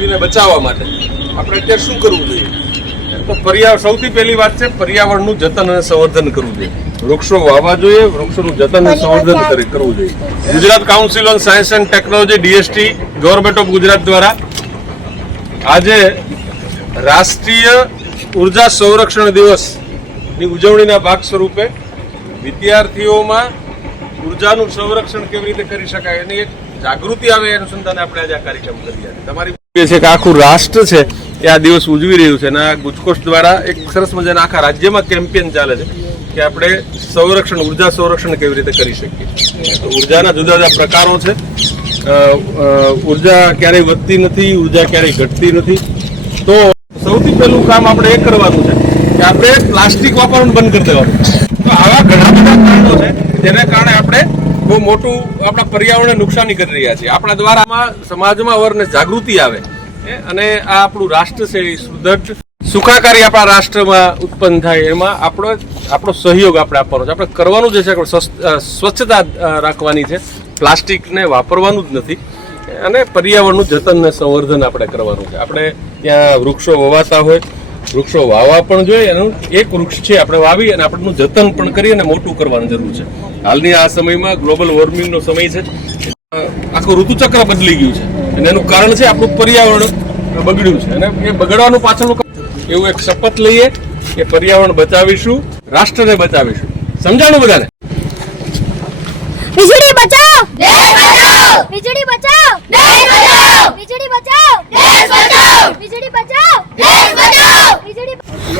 બચાવવા માટે આપણે અત્યારે શું કરવું જોઈએ? તો સૌથી પહેલી વાત છે પર્યાવરણનું જતન અને સંવર્ધન કરવું જોઈએ. વૃક્ષો વાવવા જોઈએ, વૃક્ષોનું જતન અને સંવર્ધન કરવું જોઈએ. Gujarat council on science and technology DST government of Gujarat દ્વારા આજે રાષ્ટ્રીય ઉર્જા સંરક્ષણ દિવસની ઉજવણીના ભાગ સ્વરૂપે વિદ્યાર્થીઓમાં ઉર્જાનું સંરક્ષણ કેવી રીતે કરી શકાય એની એક જાગૃતિ આવે એ અનુસંધાને આપણે આજે આ કાર્યક્રમ કરીએ. તમારી છે કે આખું રાષ્ટ્ર છે એ આ દિવસ ઉજવી રહ્યું છે અને આ ગુજકોષ દ્વારા એક સરસ મજાના આખા રાજ્યમાં કેમ્પેન ચાલે છે કે આપણે સંરક્ષણ ઉર્જા સંરક્ષણ કેવી રીતે કરી શકીએ. તો ઉર્જાના જુદા જુદા પ્રકારો છે. ઉર્જા ક્યારેય વધતી નથી, ઉર્જા ક્યારેય ઘટતી નથી. તો સૌથી પહેલું કામ આપણે એ કરવાનું છે કે આપણે પ્લાસ્ટિક વાપરવાનું બંધ કરી દેવાનું. તો આવા ઘણા બધા કારણો છે જેને કારણે આપણે બહુ મોટું આપણા પર્યાવરણને નુકસાની કરી રહ્યા છીએ. આપણા દ્વારા સમાજમાં અવરને જાગૃતિ આવે અને આ આપણું રાષ્ટ્ર છે એ સુદૃઢ સુખાકારી આપણા રાષ્ટ્રમાં ઉત્પન્ન થાય એમાં આપણો સહયોગ આપણે આપવાનો છે. આપણે કરવાનું જે છે સ્વચ્છતા રાખવાની છે, પ્લાસ્ટિકને વાપરવાનું જ નથી અને પર્યાવરણનું જતન અને સંવર્ધન આપણે કરવાનું છે. આપણે ત્યાં વૃક્ષો વવાતા હોય, વૃક્ષો વાવવા પણ જોઈએ. એનું એક વૃક્ષ છે આપણે વાવી અને આપણું જતન પણ કરી અને મોટું કરવાની જરૂર છે. હાલની આ સમયમાં ગ્લોબલ વોર્મિંગનો સમય છે, આખું ઋતુચક્ર બદલી ગયું છે અને એનું કારણ છે આપણું પર્યાવરણ બગડ્યું છે. અને એ બગડવાનું પાછળનું એવું એક શપથ લઈએ કે પર્યાવરણ બચાવીશું, રાષ્ટ્રને બચાવીશું. સમજાણું બધાને? વીજળી બચાવો, દેશ બચાવો. વીજળી બચાવો, દેશ બચાવો. વીજળી બચાવો, દેશ બચાવો. વીજળી બચાવો, દેશ બચાવો. વીજળી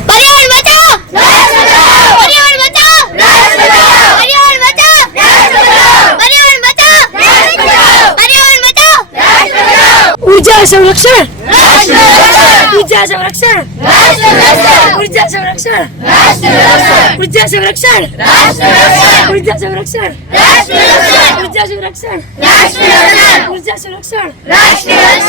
પર્યાવરણ બચાવો, દેશ બચાવો. પર્યાવરણ બચાવો, દેશ બચાવો. પર્યાવરણ બચાવો, દેશ બચાવો. પર્યાવરણ બચાવો, દેશ બચાવો. પર્યાવરણ બચાવો, દેશ બચાવો. ઊર્જા સંરક્ષણ, રાષ્ટ્ર રક્ષણ. ઊર્જા સંરક્ષણ, રાષ્ટ્ર રક્ષણ. ઊર્જા સંરક્ષણ, રાષ્ટ્ર રક્ષણ. ઊર્જા સંરક્ષણ, રાષ્ટ્ર રક્ષણ. ઊર્જા સંરક્ષણ, રાષ્ટ્ર રક્ષણ. ઊર્જા સંરક્ષણ, રાષ્ટ્ર રક્ષણ. ઊર્જા સંરક્ષણ, રાષ્ટ્ર રક્ષણ.